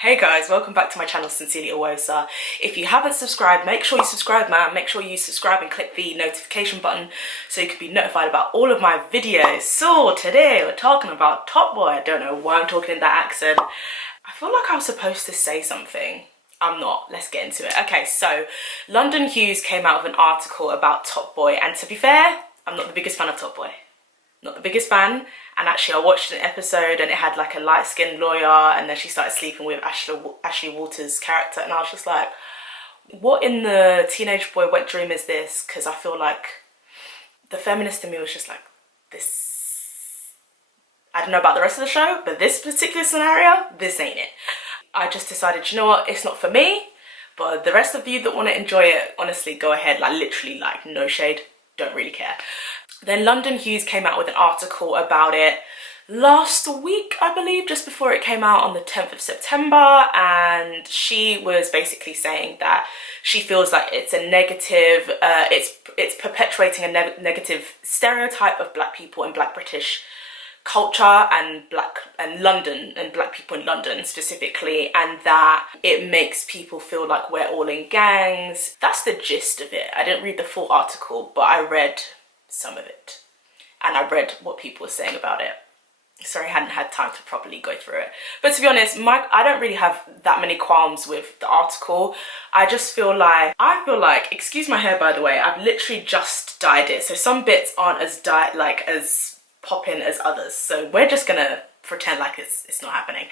Hey guys, welcome back to my channel, SincerelyOghosa. If you haven't subscribed, make sure you subscribe, man. Make sure you subscribe and click the notification button so you can be notified about all of my videos. So today we're talking about Top Boy. I don't know why I'm talking in that accent. I feel like I was supposed to say something. I'm not. Let's get into it. Okay, so London Hughes came out with an article about Top Boy, and to be fair, I'm not the biggest fan of Top Boy. Not the biggest fan. And actually I watched an episode and it had like a light-skinned lawyer, and then she started sleeping with Ashley Walters' character, and I was just like, what in the teenage boy wet dream is this? Because I feel like the feminist in me was just like, this, I don't know about the rest of the show, but this particular scenario, this ain't it. I just decided, you know what, it's not for me, but the rest of you that want to enjoy it, honestly, go ahead. Like literally, like no shade, don't really care. Then London Hughes came out with an article about it last week, I believe, just before it came out on the 10th of September, and she was basically saying that she feels like it's a negative, it's perpetuating a negative stereotype of black people and black British culture and London and black people in London specifically, and that it makes people feel like we're all in gangs. That's the gist of it. I didn't read the full article, but I read some of it, and I read what people were saying about it. Sorry, I hadn't had time to properly go through it. But to be honest, I don't really have that many qualms with the article. I feel like, excuse my hair by the way, I've literally just dyed it, so some bits aren't as as popping as others, so we're just gonna pretend like it's not happening.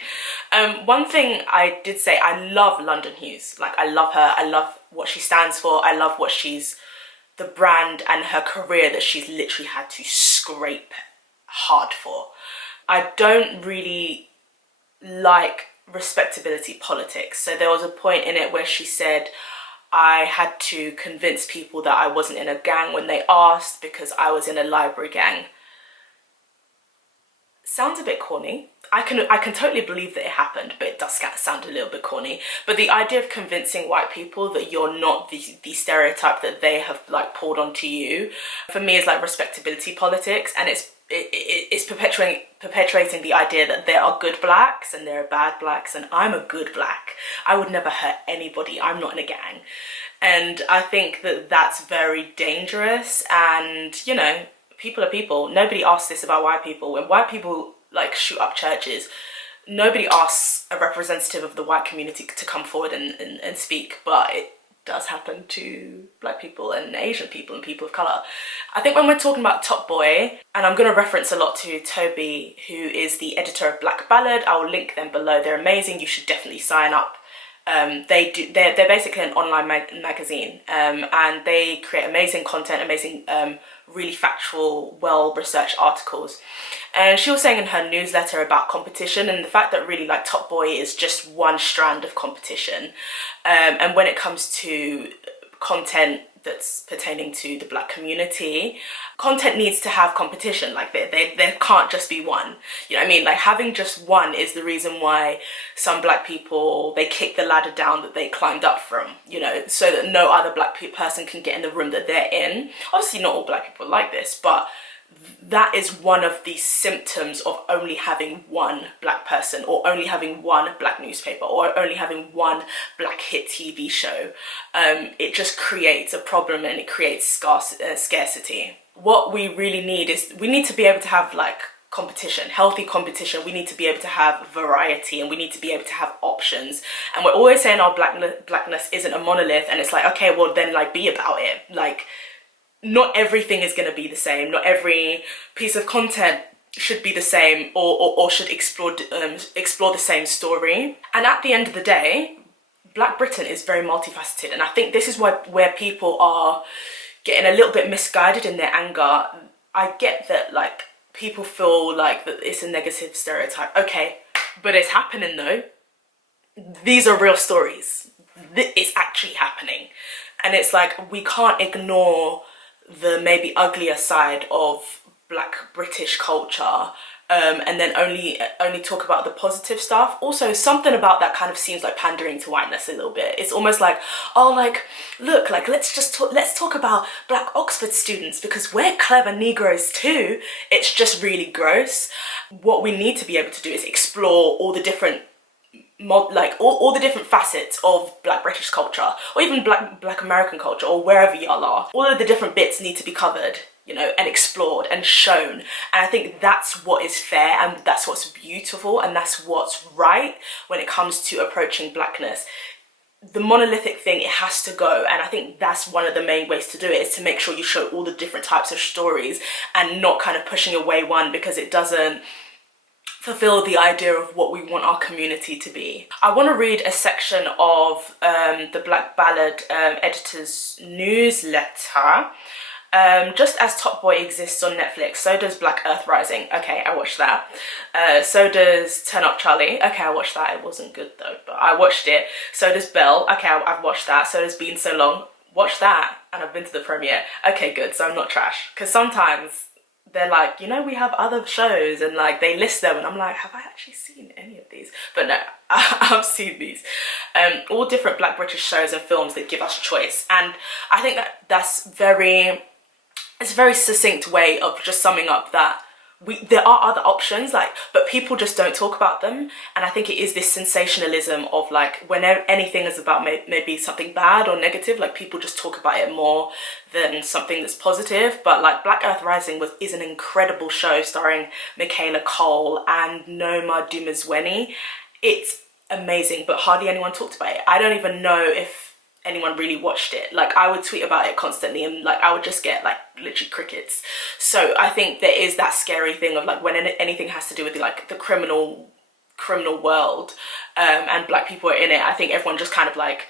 One thing I did say, I love London Hughes. Like, I love her, I love what she stands for, I love what the brand and her career that she's literally had to scrape hard for. I don't really like respectability politics. So there was a point in it where she said, I had to convince people that I wasn't in a gang when they asked, because I was in a library gang. Sounds a bit corny. I can totally believe that it happened, but it does sound a little bit corny. But the idea of convincing white people that you're not the stereotype that they have like pulled onto you, for me, is like respectability politics, and it's perpetuating the idea that there are good blacks and there are bad blacks, and I'm a good black. I would never hurt anybody. I'm not in a gang. And I think that that's very dangerous. And you know, people are people. Nobody asks this about white people. When white people like shoot up churches, nobody asks a representative of the white community to come forward and speak, but it does happen to black people and Asian people and people of colour. I think when we're talking about Top Boy, and I'm going to reference a lot to TOPBOY, who is the editor of Black Ballad, I will link them below. They're amazing. You should definitely sign up. They're basically an online magazine, and they create amazing content, amazing really factual, well-researched articles. And she was saying in her newsletter about competition, and the fact that really like Top Boy is just one strand of competition, and when it comes to content that's pertaining to the black community, content needs to have competition. Like there can't just be one, you know what I mean? Like having just one is the reason why some black people, they kick the ladder down that they climbed up from, you know, so that no other black person can get in the room that they're in. Obviously not all black people are like this, but that is one of the symptoms of only having one black person, or only having one black newspaper, or only having one black hit TV show. It just creates a problem, and it creates scarcity. What we really need is, we need to be able to have like competition, healthy competition. We need to be able to have variety, and we need to be able to have options. And we're always saying our blackness isn't a monolith, and it's like, okay, well then like be about it. Like, not everything is going to be the same. Not every piece of content should be the same, or should explore the same story. And at the end of the day, Black Britain is very multifaceted, and I think this is where people are getting a little bit misguided in their anger. I get that like people feel like that it's a negative stereotype. Okay, but it's happening though. These are real stories. It's actually happening, and it's like we can't ignore the maybe uglier side of black British culture, and then only talk about the positive stuff. Also, something about that kind of seems like pandering to whiteness a little bit. It's almost like, oh, like, look, like let's talk about black Oxford students because we're clever Negroes too. It's just really gross. What we need to be able to do is explore all the different like all the different facets of Black British culture, or even Black American culture, or wherever y'all are. All of the different bits need to be covered, you know, and explored and shown. And I think that's what is fair, and that's what's beautiful, and that's what's right when it comes to approaching Blackness. The monolithic thing, it has to go, and I think that's one of the main ways to do it, is to make sure you show all the different types of stories and not kind of pushing away one because it doesn't fulfill the idea of what we want our community to be. I want to read a section of the Black Ballad editor's newsletter. Just as Top Boy exists on Netflix, so does Black Earth Rising. Okay, I watched that. So does Turn Up Charlie. Okay, I watched that. It wasn't good though, but I watched it. So does Belle. Okay, I've watched that. So does Been So Long. Watched that, and I've been to the premiere. Okay, good. So I'm not trash. Because sometimes they're like, you know, we have other shows, and like they list them, and I'm like, have I actually seen any of these? But no, I've seen these. All different Black British shows and films that give us choice, and I think that it's a very succinct way of just summing up that there are other options, like, but people just don't talk about them. And I think it is this sensationalism of like, when anything is about maybe something bad or negative, like people just talk about it more than something that's positive. But like Black Earth Rising is an incredible show starring Michaela Cole and Noma Dumezweni. It's amazing, but hardly anyone talked about it. I don't even know if anyone really watched it. Like, I would tweet about it constantly, and like I would just get like literally crickets. So I think there is that scary thing of like, when anything has to do with the criminal world, and Black people are in it, I think everyone just kind of like,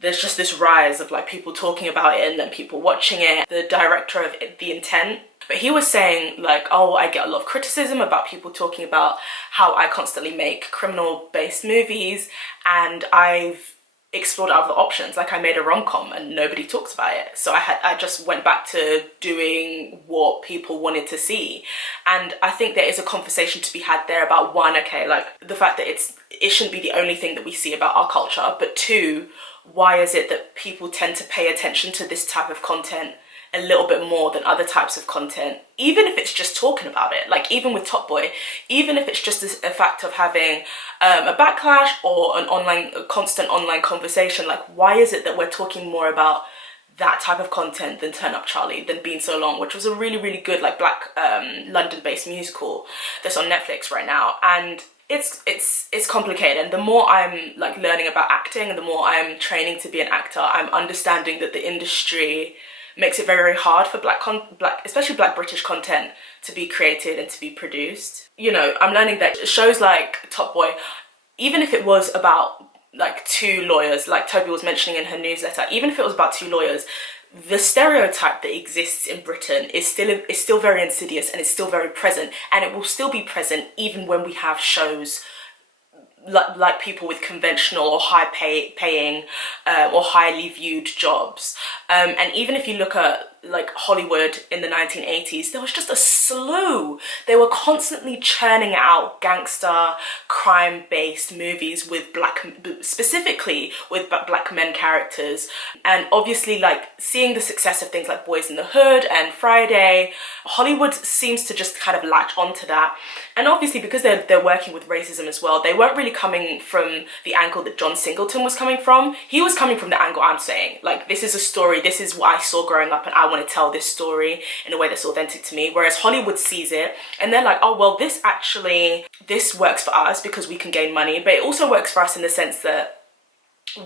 there's just this rise of like people talking about it and then people watching it. The director of The Intent, but he was saying like, oh, I get a lot of criticism about people talking about how I constantly make criminal based movies, and I've explored other options. Like, I made a rom-com and nobody talks about it, so I just went back to doing what people wanted to see. And I think there is a conversation to be had there about, one, okay, like the fact that it shouldn't be the only thing that we see about our culture, but two, why is it that people tend to pay attention to this type of content a little bit more than other types of content, even if it's just talking about it. Like, even with Top Boy, even if it's just a fact of having a backlash or a constant online conversation, like, why is it that we're talking more about that type of content than Turn Up Charlie, than Been So Long, which was a really, really good like Black London-based musical that's on Netflix right now. And it's complicated, and the more I'm like learning about acting and the more I'm training to be an actor, I'm understanding that the industry makes it very, very hard for especially Black British content to be created and to be produced. You know, I'm learning that shows like Top Boy, even if it was about like two lawyers, like Toby was mentioning in her newsletter, even if it was about two lawyers, the stereotype that exists in Britain is still very insidious, and it's still very present, and it will still be present even when we have shows like people with conventional or high paying or highly viewed jobs. And even if you look at like Hollywood in the 1980s, there was just a slew. They were constantly churning out gangster, crime-based movies with specifically with Black men characters. And obviously, like, seeing the success of things like Boys in the Hood and Friday, Hollywood seems to just kind of latch onto that. And obviously, because they're working with racism as well, they weren't really coming from the angle that John Singleton was coming from. He was coming from the angle I'm saying, like, this is a story, this is what I saw growing up, and I want to tell this story in a way that's authentic to me. Whereas Hollywood sees it and they're like, oh, well, this works for us because we can gain money, but it also works for us in the sense that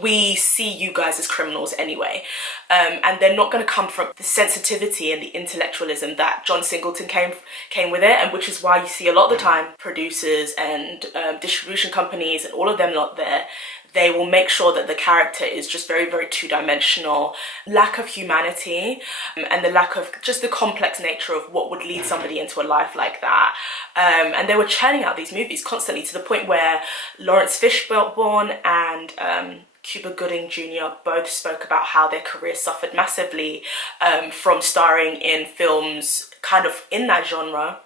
we see you guys as criminals anyway. And they're not going to come from the sensitivity and the intellectualism that John Singleton came with it, and which is why you see a lot of the time producers and distribution companies and all of them not there, they will make sure that the character is just very, very two-dimensional, lack of humanity, and the lack of just the complex nature of what would lead somebody into a life like that. And they were churning out these movies constantly, to the point where Lawrence Fishburne and Cuba Gooding Jr. both spoke about how their careers suffered massively from starring in films kind of in that genre,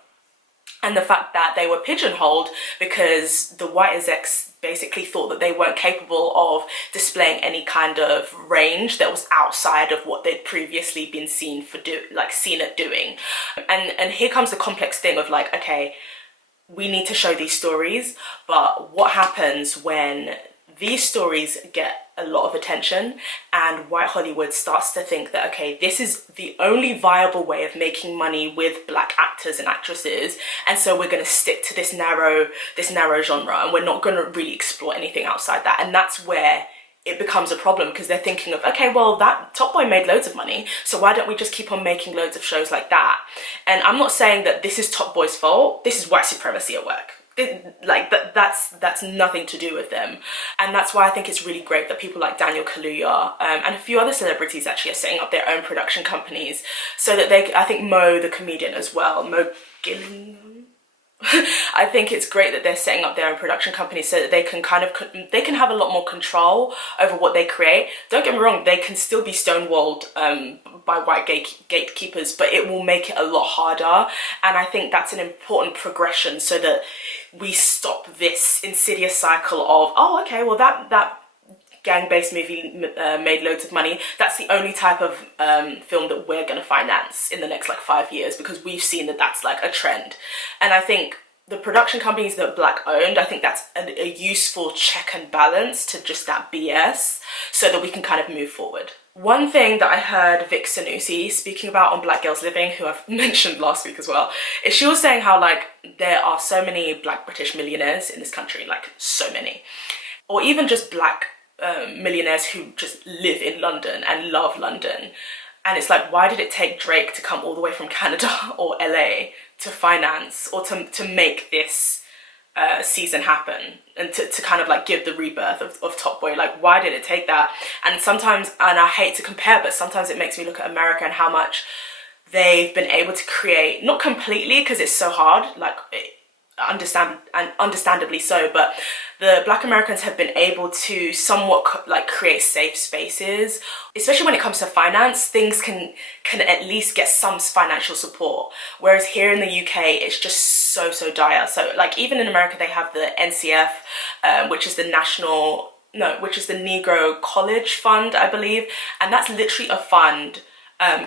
and the fact that they were pigeonholed because the white execs basically thought that they weren't capable of displaying any kind of range that was outside of what they'd previously been seen at doing. And here comes the complex thing of like, okay, we need to show these stories, but what happens when these stories get a lot of attention and white Hollywood starts to think that, okay, this is the only viable way of making money with black actors and actresses, and so we're going to stick to this narrow genre, and we're not going to really explore anything outside that. And that's where it becomes a problem, because they're thinking of, okay, well, that Top Boy made loads of money, so why don't we just keep on making loads of shows like that? And I'm not saying that this is Top Boy's fault. This is white supremacy at work. That's nothing to do with them. And that's why I think it's really great that people like Daniel Kaluuya and a few other celebrities actually are setting up their own production companies, so that I think Mo, the comedian as well, Mo Gillingham, I think it's great that they're setting up their own production companies so that they can they can have a lot more control over what they create. Don't get me wrong, they can still be stonewalled by white gatekeepers, but it will make it a lot harder. And I think that's an important progression, so that we stop this insidious cycle of, oh, okay, well, that gang-based movie made loads of money. That's the only type of film that we're going to finance in the next like 5 years, because we've seen that that's like a trend. And I think the production companies that are black owned, I think that's a useful check and balance to just that BS, so that we can kind of move forward. One thing that I heard Vic Sanusi speaking about on Black Girls Living, who I've mentioned last week as well, is she was saying how like there are so many black British millionaires in this country, like so many, or even just black millionaires who just live in London and love London. And it's like, why did it take Drake to come all the way from Canada or LA to finance or to make this season happen, and to kind of like give the rebirth of Top Boy? Like, why did it take that? And sometimes, and I hate to compare, but sometimes it makes me look at America and how much they've been able to create, not completely because it's so hard, like understandably so, but the black Americans have been able to somewhat like create safe spaces, especially when it comes to finance. Things can at least get some financial support, whereas here in the UK it's just so dire. So like even in America they have the NCF, which is the Negro College Fund, I believe, and that's literally a fund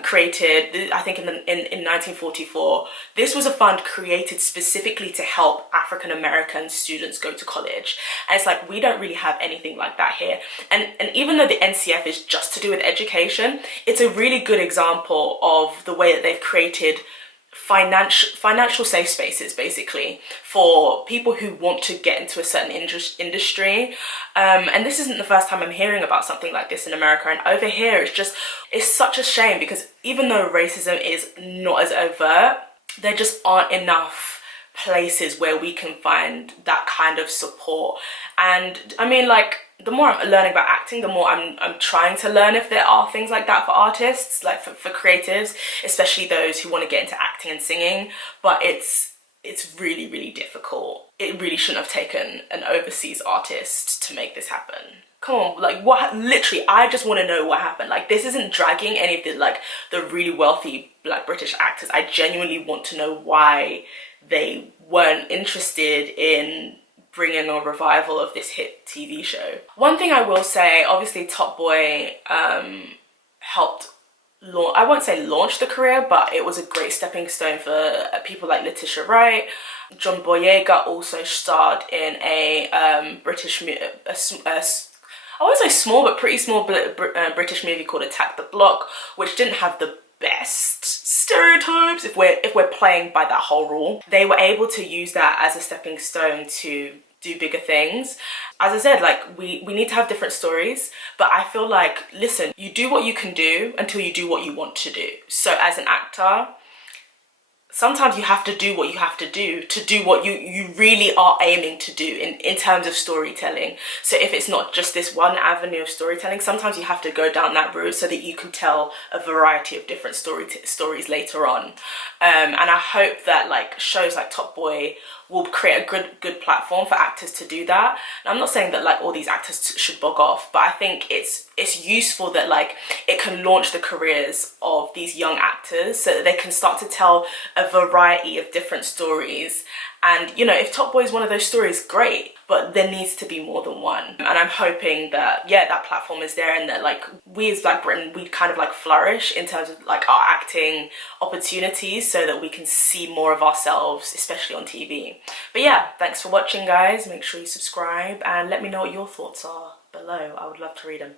created, I think in 1944. This was a fund created specifically to help African American students go to college, and it's like, we don't really have anything like that here. And even though the NCF is just to do with education, it's a really good example of the way that they've created financial safe spaces, basically, for people who want to get into a certain industry. And this isn't the first time I'm hearing about something like this in America. And over here, it's such a shame, because even though racism is not as overt, there just aren't enough places where we can find that kind of support. And I mean, like, the more I'm learning about acting, the more I'm trying to learn if there are things like that for artists, like for creatives, especially those who want to get into acting and singing. But it's really, really difficult. It really shouldn't have taken an overseas artist to make this happen. Come on, like, what? Literally, I just want to know what happened. Like, this isn't dragging any of the really wealthy black British actors. I genuinely want to know why they weren't interested in bringing a revival of this hit TV show. One thing I will say, obviously Top Boy helped launch, I won't say launch the career, but it was a great stepping stone for people like Letitia Wright. John Boyega also starred in a British, I won't say small, but pretty small British movie called Attack the Block, which didn't have the best stereotypes, if we're playing by that whole rule. They were able to use that as a stepping stone to do bigger things. As I said, like, we need to have different stories, but I feel like, listen, you do what you can do until you do what you want to do. So as an actor, sometimes you have to do what you have to do what you really are aiming to do in terms of storytelling. So if it's not just this one avenue of storytelling, sometimes you have to go down that route so that you can tell a variety of different stories later on. And I hope that like shows like Top Boy will create a good platform for actors to do that. And I'm not saying that like all these actors should bog off, but I think it's useful that like it can launch the careers of these young actors so that they can start to tell a variety of different stories And you know, if Top Boy is one of those stories, great, but there needs to be more than one. And I'm hoping that, yeah, that platform is there, and that like we as Black Britain, we kind of like flourish in terms of like our acting opportunities, so that we can see more of ourselves, especially on TV. But yeah, thanks for watching, guys. Make sure you subscribe and let me know what your thoughts are below. I would love to read them.